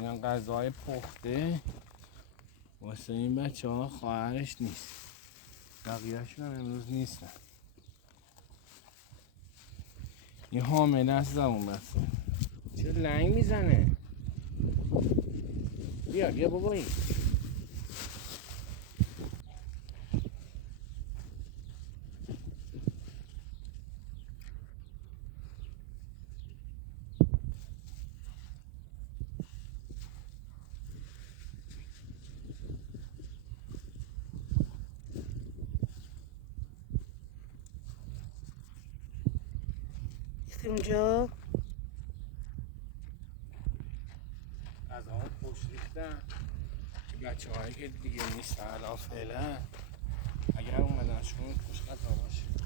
این غذای پخته واسه این بچه ها خواهرش نیست، بقیهشون هم امروز نیستن. این حامله است زبون بسته. چرا لنگ میزنه؟ بیا بابایی. اونجا از آن خوش ریختن که بچه هایی که دیگه نیستن الان فعلا اگر اومدن شما خوش غذا باشه.